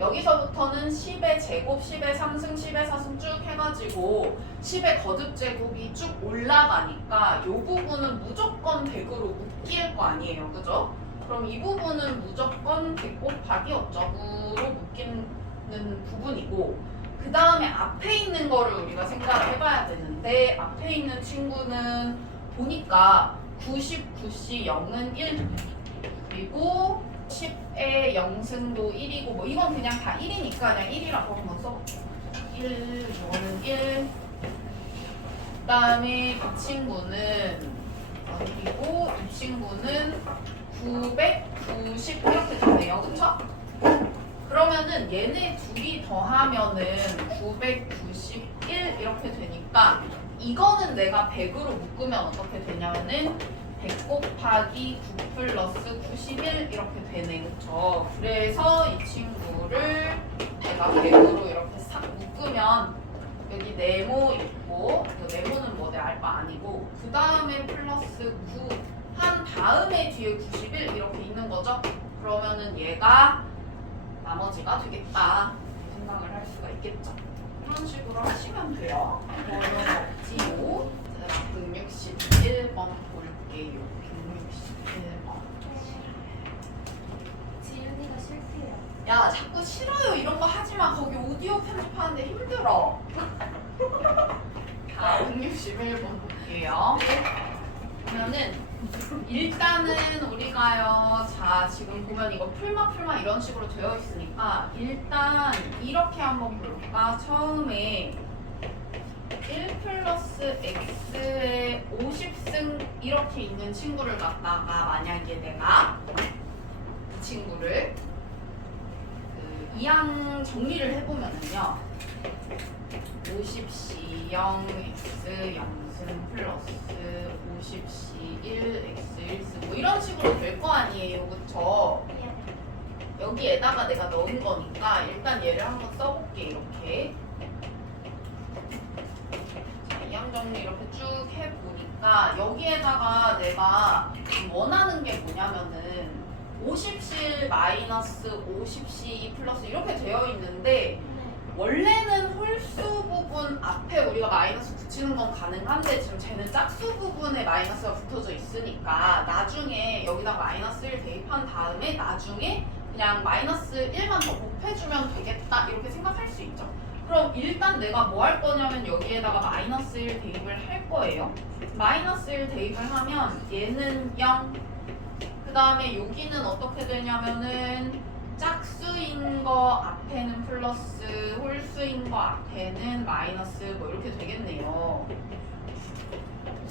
여기서부터는 10의 제곱, 10의 3승, 10의 4승 쭉 해가지고 10의 거듭 제곱이 쭉 올라가니까 이 부분은 무조건 100으로 묶일 거 아니에요. 그죠? 그럼 이 부분은 무조건 100 곱하기 어쩌구로 묶이는 부분이고 그 다음에 앞에 있는 거를 우리가 생각을 해봐야 되는데 앞에 있는 친구는 보니까 99시 0은 1 그리고 10의 0승도 1이고 뭐 이건 그냥 다 1이니까 그냥 1이라고 한번 써볼게요. 1, 이거는 1 그 다음에 이 친구는 그리고 이 친구는 990 이렇게 되네요. 그쵸? 그러면은 얘네 둘이 더하면은 991 이렇게 되니까 이거는 내가 100으로 묶으면 어떻게 되냐면은 100 곱하기 9 플러스 91 이렇게 되네. 그쵸? 그래서 이 친구를 내가 100으로 이렇게 싹 묶으면 여기 네모 있고 네모는 뭐 내 알바 아니고 그 다음에 플러스 9 한 다음에 뒤에 91 이렇게 있는 거죠? 그러면은 얘가 나머지가 되겠다 생각을 할 수가 있겠죠. 이런 식으로 하시면 돼요. 볼게요. 어려웠지요? 자, 161번 볼게요. 161번. 지윤이가 싫대요. 야, 자꾸 싫어요 이런 거 하지 마. 거기 오디오 편집하는데 힘들어. 자, 161번 볼게요. 그러면은 일단은 우리가요, 자 지금 보면 이거 풀마 이런 식으로 되어 있으니까 일단 이렇게 한번 볼까. 처음에 1 플러스 x의 50승 이렇게 있는 친구를 갖다가 만약에 내가 이 친구를 그 이항 정리를 해보면은요, 50c 0 x 0승 플러스 50c 1 x 1승 뭐 이런 식으로 될 거 아니에요, 그쵸? 여기에다가 내가 넣은 거니까 일단 얘를 한번 써볼게. 이렇게 자, 이항 정리 이렇게 쭉 해보니까 여기에다가 내가 원하는 게 뭐냐면은 50c 마이너스 50c 플러스 이렇게 되어 있는데, 원래는 홀수 부분 앞에 우리가 마이너스 붙이는 건 가능한데 지금 쟤는 짝수 부분에 마이너스가 붙어져 있으니까 나중에 여기다 마이너스 1 대입한 다음에 나중에 그냥 마이너스 1만 더 곱해주면 되겠다 이렇게 생각할 수 있죠. 그럼 일단 내가 뭐 할 거냐면 여기에다가 마이너스 1 대입을 할 거예요. 마이너스 1 대입을 하면 얘는 0, 그 다음에 여기는 어떻게 되냐면은 짝수인 거 앞에는 플러스, 홀수인 거 앞에는 마이너스 뭐 이렇게 되겠네요.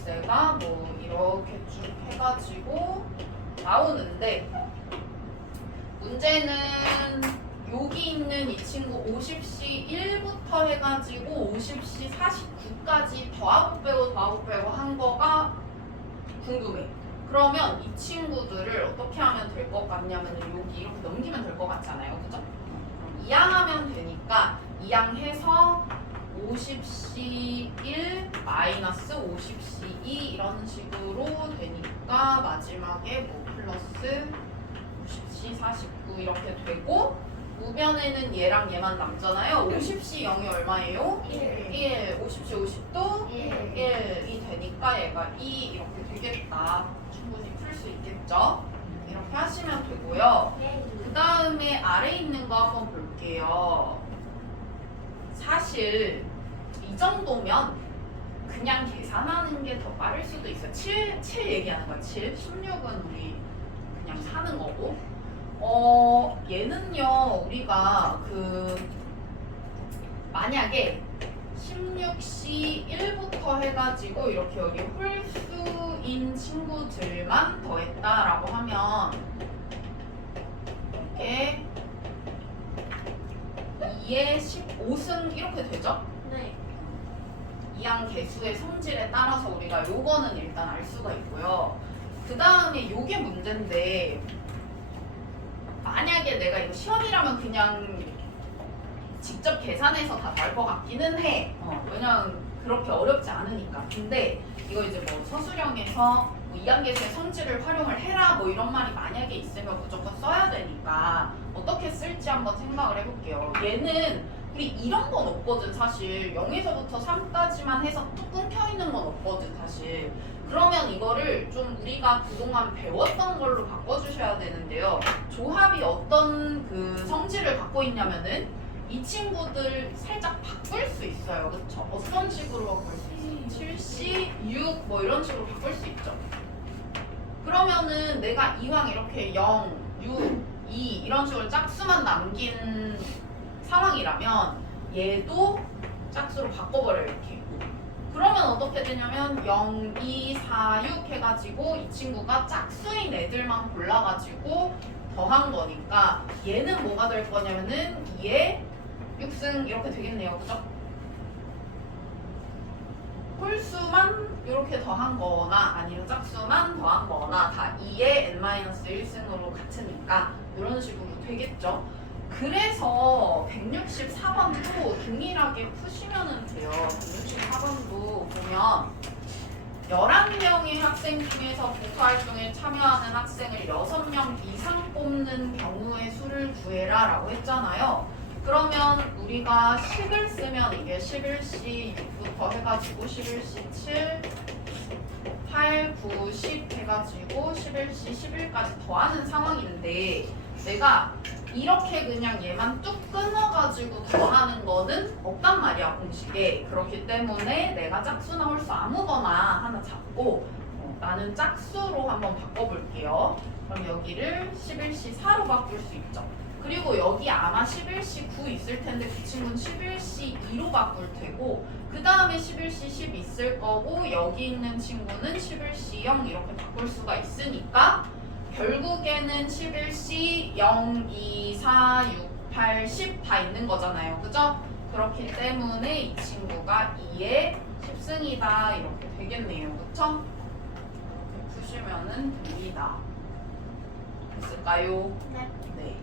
내가 뭐 이렇게 쭉 해가지고 나오는데, 문제는 여기 있는 이 친구 50c 1부터 해가지고 50c 49까지 더하고 빼고 한 거가 궁금해. 그러면 이 친구들을 어떻게 하면 될 것 같냐면 여기 이렇게 넘기면 될 것 같잖아요, 그죠? 이항하면 되니까 이항해서 50c 1 마이너스 50c 2 이런 식으로 되니까 마지막에 뭐 플러스 50c 49 이렇게 되고, 우변에는 얘랑 얘만 남잖아요. 50c 0이 얼마예요? 1. 50c 50도 1이 되니까 얘가 2 이렇게 되겠다. 충분히 풀 수 있겠죠? 이렇게 하시면 되고요. 그 다음에 아래 있는 거 한번 볼게요. 사실 이 정도면 그냥 계산하는 게 더 빠를 수도 있어요. 7 얘기하는 거야. 7. 16은 우리 그냥 사는 거고. 얘는요, 우리가 만약에 16c 1부터 해가지고 이렇게 여기 홀수인 친구들만 더했다라고 하면 이렇게 2에 15승 이렇게 되죠? 네. 이항 개수의 성질에 따라서 우리가 요거는 일단 알 수가 있고요. 그 다음에 요게 문제인데, 만약에 내가 이거 시험이라면 그냥 직접 계산해서 다 나올 것 같기는 해. 왜냐면 그렇게 어렵지 않으니까. 근데 이거 이제 뭐 서술형에서 뭐 이항계수의 성질을 활용을 해라 뭐 이런 말이 만약에 있으면 무조건 써야 되니까 어떻게 쓸지 한번 생각을 해볼게요. 얘는 우리 이런 건 없거든 사실. 0에서부터 3까지만 해서 뚝 끊겨 있는 건 없거든 사실. 그러면 이거를 좀 우리가 그동안 배웠던 걸로 바꿔주셔야 되는데요. 조합이 어떤 그 성질을 갖고 있냐면은 이 친구들 살짝 바꿀 수 있어요. 그쵸? 어떤 식으로 바꿀 수 있어요? 7C, 6 뭐 이런 식으로 바꿀 수 있죠. 그러면은 내가 이왕 이렇게 0, 6, 2 이런 식으로 짝수만 남긴 상황이라면 얘도 짝수로 바꿔버려요. 이렇게. 그러면 어떻게 되냐면 0, 2, 4, 6 해가지고 이 친구가 짝수인 애들만 골라가지고 더한 거니까 얘는 뭐가 될 거냐면은 2에 6승 이렇게 되겠네요. 그죠? 홀수만 이렇게 더한 거나 아니면 짝수만 더한 거나 다 2에 n-1승으로 같으니까 이런 식으로 되겠죠. 그래서 164번도 동일하게 푸시면 돼요. 164번도 보면 11명의 학생 중에서 봉사활동에 참여하는 학생을 6명 이상 뽑는 경우의 수를 구해라 라고 했잖아요. 그러면 우리가 식을 쓰면 이게 11C 6부터 해가지고 11C 7, 8, 9, 10 해가지고 11C 11까지 더하는 상황인데 내가 이렇게 그냥 얘만 뚝 끊어가지고 더하는 거는 없단 말이야 공식에. 그렇기 때문에 내가 짝수나 홀수 아무거나 하나 잡고 나는 짝수로 한번 바꿔볼게요. 그럼 여기를 11C 4로 바꿀 수 있죠. 그리고 여기 아마 11C 9 있을 텐데 그 친구는 11C 2로 바꿀 테고 그 다음에 11C 10 있을 거고 여기 있는 친구는 11C 0 이렇게 바꿀 수가 있으니까 결국에는 11C 0, 2, 4, 6, 8, 10 다 있는 거잖아요. 그죠? 그렇기 때문에 이 친구가 2의 10승이다 이렇게 되겠네요. 그쵸? 이렇게 푸시면은 됩니다. 됐을까요? 네. 네.